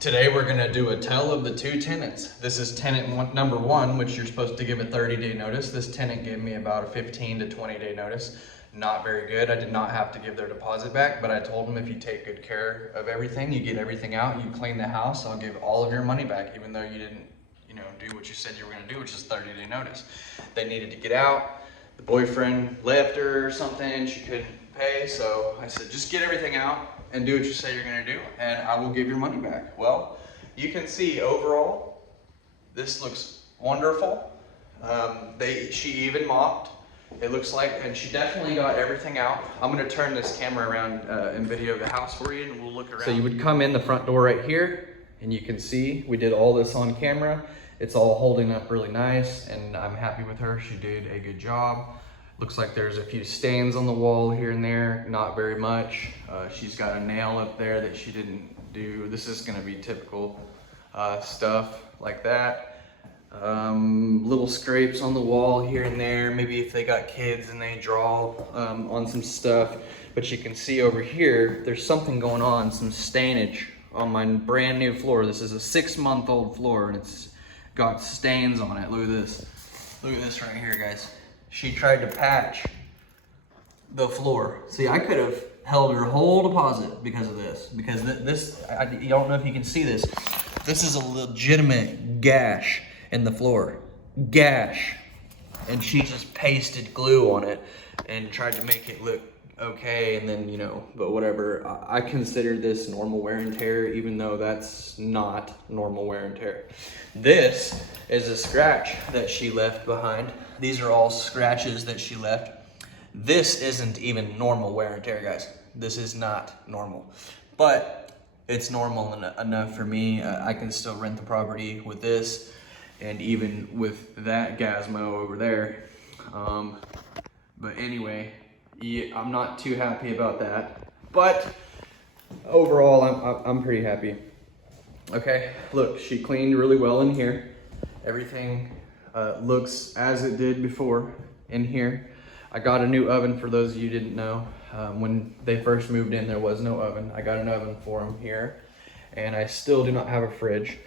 Today we're gonna do a tell of the two tenants. This is tenant number one, which you're supposed to give a 30-day notice. This tenant gave me about a 15 to 20-day notice. Not very good. I did not have to give their deposit back, but I told them if you take good care of everything, you get everything out, you clean the house, I'll give all of your money back, even though you didn't, do what you said you were gonna do, which is 30-day notice. They needed to get out. The boyfriend left her or something, she couldn't pay, so I said, just get everything out and do what you say you're gonna do, and I will give your money back. Well, you can see overall, this looks wonderful. She even mopped, it looks like, and she definitely got everything out. I'm gonna turn this camera around and video the house for you, and we'll look around. So you would come in the front door right here, and you can see we did all this on camera. It's all holding up really nice, and I'm happy with her. She did a good job. Looks like there's a few stains on the wall here and there, not very much. She's got a nail up there that she didn't do. This is gonna be typical stuff like that. Little scrapes on the wall here and there. Maybe if they got kids and they draw on some stuff. But you can see over here, there's something going on, some stainage on my brand new floor. This is a 6-month-old floor and it's got stains on it. Look at this. Look at this right here, guys. She tried to patch the floor. See, I could have held her whole deposit because of this. Because I don't know if you can see this. This is a legitimate gash in the floor. Gash. And she just pasted glue on it and tried to make it look okay, and then, but whatever. I consider this normal wear and tear, even though that's not normal wear and tear. This is a scratch that she left behind. These are all scratches that she left. This isn't even normal wear and tear, guys. This is not normal, but it's normal enough for me. I can still rent the property with this, and even with that gazmo over there. But anyway, yeah, I'm not too happy about that, but overall, I'm pretty happy. Okay, look, she cleaned really well in here. Everything looks as it did before in here. I got a new oven, for those of you who didn't know. When they first moved in, there was no oven. I got an oven for them here, and I still do not have a fridge.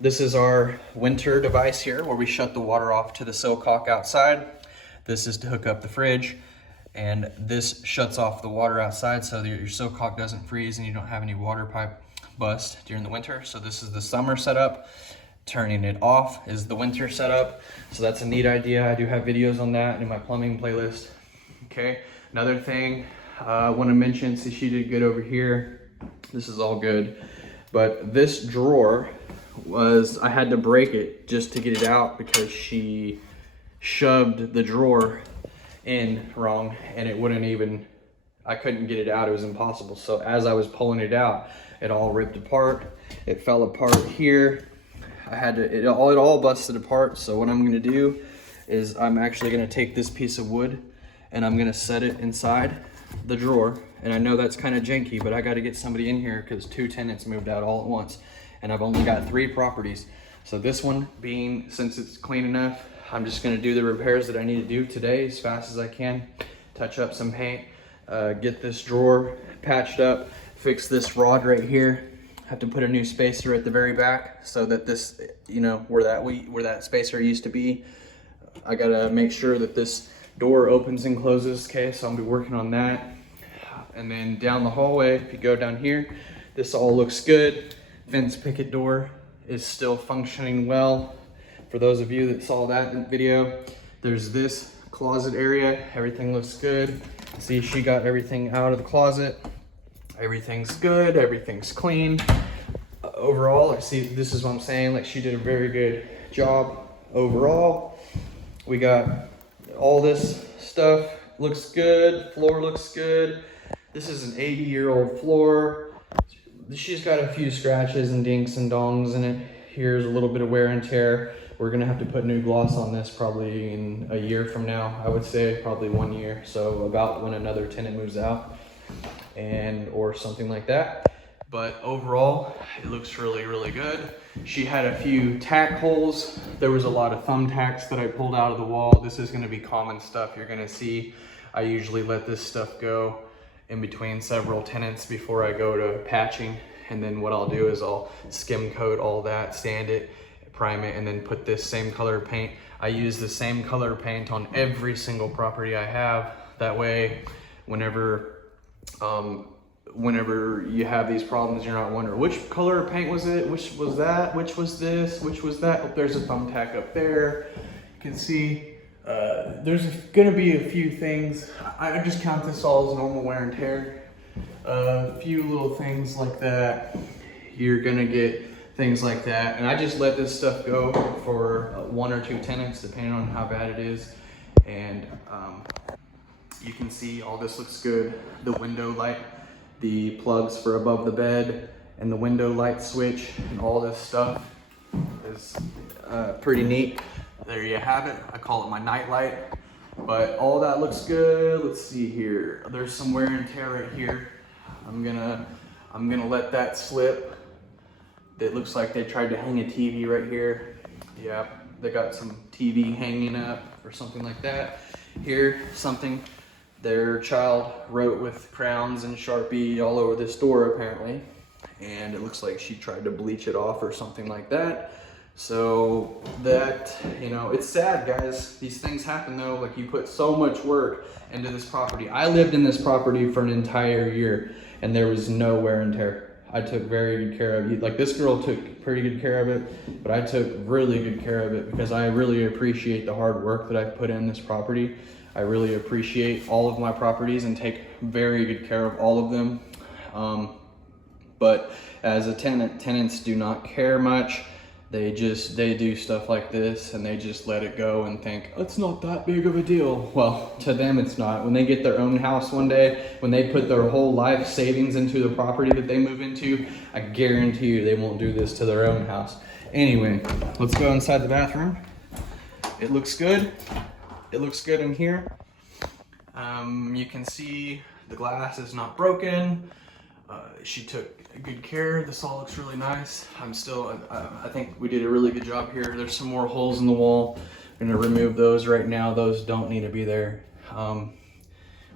This is our winter device here, where we shut the water off to the silcock outside. This is to hook up the fridge. And this shuts off the water outside so that your silcock doesn't freeze and you don't have any water pipe bust during the winter. So this is the summer setup. Turning it off is the winter setup. So that's a neat idea. I do have videos on that in my plumbing playlist. Okay, another thing I want to mention, see, she did good over here. This is all good. But this drawer I had to break it just to get it out because she shoved the drawer in wrong, and it wouldn't even, I couldn't get it out. It was impossible. So as I was pulling it out, it all ripped apart. It fell apart here. It all busted apart. So what I'm gonna do is I'm actually gonna take this piece of wood and I'm gonna set it inside the drawer. And I know that's kind of janky, but I got to get somebody in here because 2 tenants moved out all at once, and I've only got 3 properties. So this one being, since it's clean enough, I'm just gonna do the repairs that I need to do today as fast as I can. Touch up some paint, get this drawer patched up, fix this rod right here. Have to put a new spacer at the very back so that this, where that spacer used to be, I gotta make sure that this door opens and closes. Okay, so I'll be working on that. And then down the hallway, if you go down here, this all looks good. Fence picket door is still functioning well. For those of you that saw that video, there's this closet area. Everything looks good. See, she got everything out of the closet. Everything's good, everything's clean. Overall, I see, this is what I'm saying, like, she did a very good job overall. We got all this stuff, looks good, floor looks good. This is an 80-year-old floor. She's got a few scratches and dinks and dongs in it. Here's a little bit of wear and tear. We're gonna have to put new gloss on this probably in a year from now. I would say probably 1 year. So about when another tenant moves out or something like that. But overall, it looks really, really good. She had a few tack holes. There was a lot of thumbtacks that I pulled out of the wall. This is gonna be common stuff you're gonna see. I usually let this stuff go in between several tenants before I go to patching And then what I'll do is I'll skim coat all that, sand it, prime it, and then put this same color paint. I use the same color paint on every single property I have. That way, whenever you have these problems, you're not wondering which color of paint was it, which was that, which was this, which was that. Oh, there's a thumbtack up there. You can see there's gonna be a few things. I just count this all as normal wear and tear. A few little things like that. You're gonna get things like that. And I just let this stuff go for 1 or 2 tenants, depending on how bad it is. And you can see all this looks good. The window light, the plugs for above the bed, and the window light switch, and all this stuff is pretty neat. There you have it. I call it my night light. But all that looks good. Let's see here. There's some wear and tear right here. I'm gonna let that slip. It looks like they tried to hang a TV right here. Yeah, they got some TV hanging up or something like that. Here, something their child wrote with crayons and Sharpie all over this door apparently. And it looks like she tried to bleach it off or something like that. So that, you know, it's sad, guys. These things happen though. Like, you put so much work into this property. I lived in this property for an entire year and there was no wear and tear. I took very good care of it. Like, this girl took pretty good care of it, but I took really good care of it because I really appreciate the hard work that I've put in this property. I really appreciate all of my properties and take very good care of all of them. But as a tenant, tenants do not care much. They do stuff like this and they just let it go and think, oh, it's not that big of a deal. Well, to them it's not. When they get their own house one day, when they put their whole life savings into the property that they move into, I guarantee you they won't do this to their own house. Anyway, let's go inside the bathroom. It looks good. It looks good in here. You can see the glass is not broken. She took good care. This all looks really nice. I think we did a really good job here. There's some more holes in the wall. I'm gonna remove those right now. Those don't need to be there.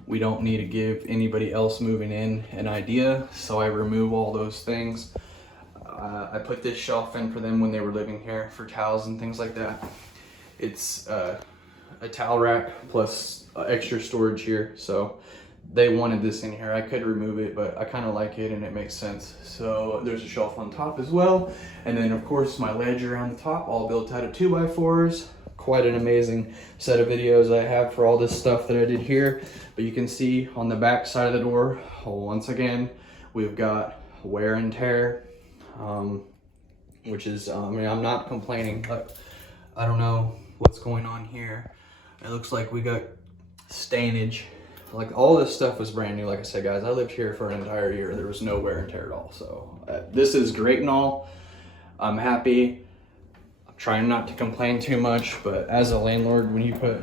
We don't need to give anybody else moving in an idea, so I remove all those things. I put this shelf in for them when they were living here for towels and things like that. It's a towel rack plus extra storage here, so they wanted this in here. I could remove it, but I kind of like it and it makes sense. So there's a shelf on top as well. And then of course my ledge around the top, all built out of 2x4s. Quite an amazing set of videos I have for all this stuff that I did here. But you can see on the back side of the door, once again, we've got wear and tear, which is, I mean, I'm not complaining, but I don't know what's going on here. It looks like we got stainage. Like, all this stuff was brand new. Like I said, guys, I lived here for an entire year. There was no wear and tear at all. So this is great and all. I'm happy. I'm trying not to complain too much, but as a landlord, when you put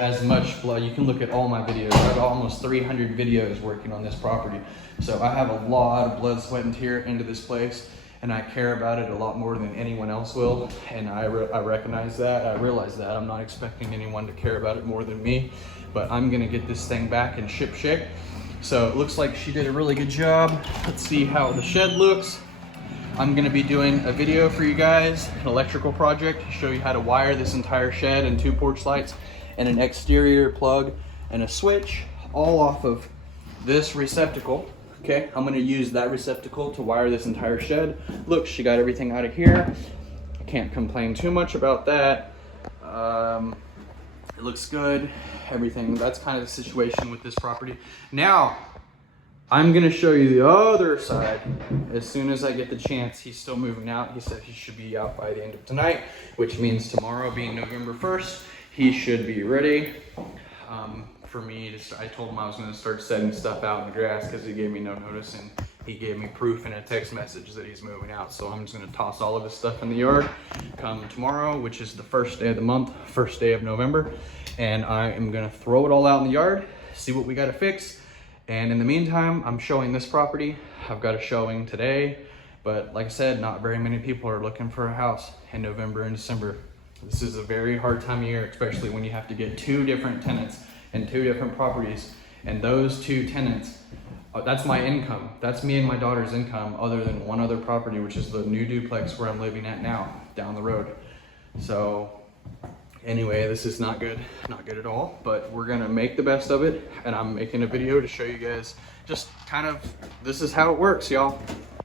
as much blood, you can look at all my videos. I have almost 300 videos working on this property. So I have a lot of blood, sweat, and tear into this place, and I care about it a lot more than anyone else will. And I recognize that. I realize that. I'm not expecting anyone to care about it more than me. But I'm gonna get this thing back in ship shape. So it looks like she did a really good job. Let's see how the shed looks. I'm gonna be doing a video for you guys, an electrical project, to show you how to wire this entire shed and 2 porch lights and an exterior plug and a switch, all off of this receptacle. Okay, I'm gonna use that receptacle to wire this entire shed. Look, she got everything out of here. I can't complain too much about that. It looks good. Everything, that's kind of the situation with this property. Now, I'm gonna show you the other side as soon as I get the chance. He's still moving out. He said he should be out by the end of tonight, which means tomorrow being November 1st, he should be ready for me to, I told him I was gonna start setting stuff out in the grass because he gave me no notice and he gave me proof in a text message that he's moving out. So I'm just gonna toss all of his stuff in the yard come tomorrow, which is the first day of the month, first day of November. And I am gonna throw it all out in the yard, see what we gotta fix. And in the meantime, I'm showing this property. I've got a showing today, but like I said, not very many people are looking for a house in November and December. This is a very hard time of year, especially when you have to get 2 different tenants and 2 different properties. And those 2 tenants That's my income. That's me and my daughter's income, other than one other property, which is the new duplex where I'm living at now, down the road. So anyway, this is not good at all, but we're gonna make the best of it, and I'm making a video to show you guys just kind of, this is how it works, y'all.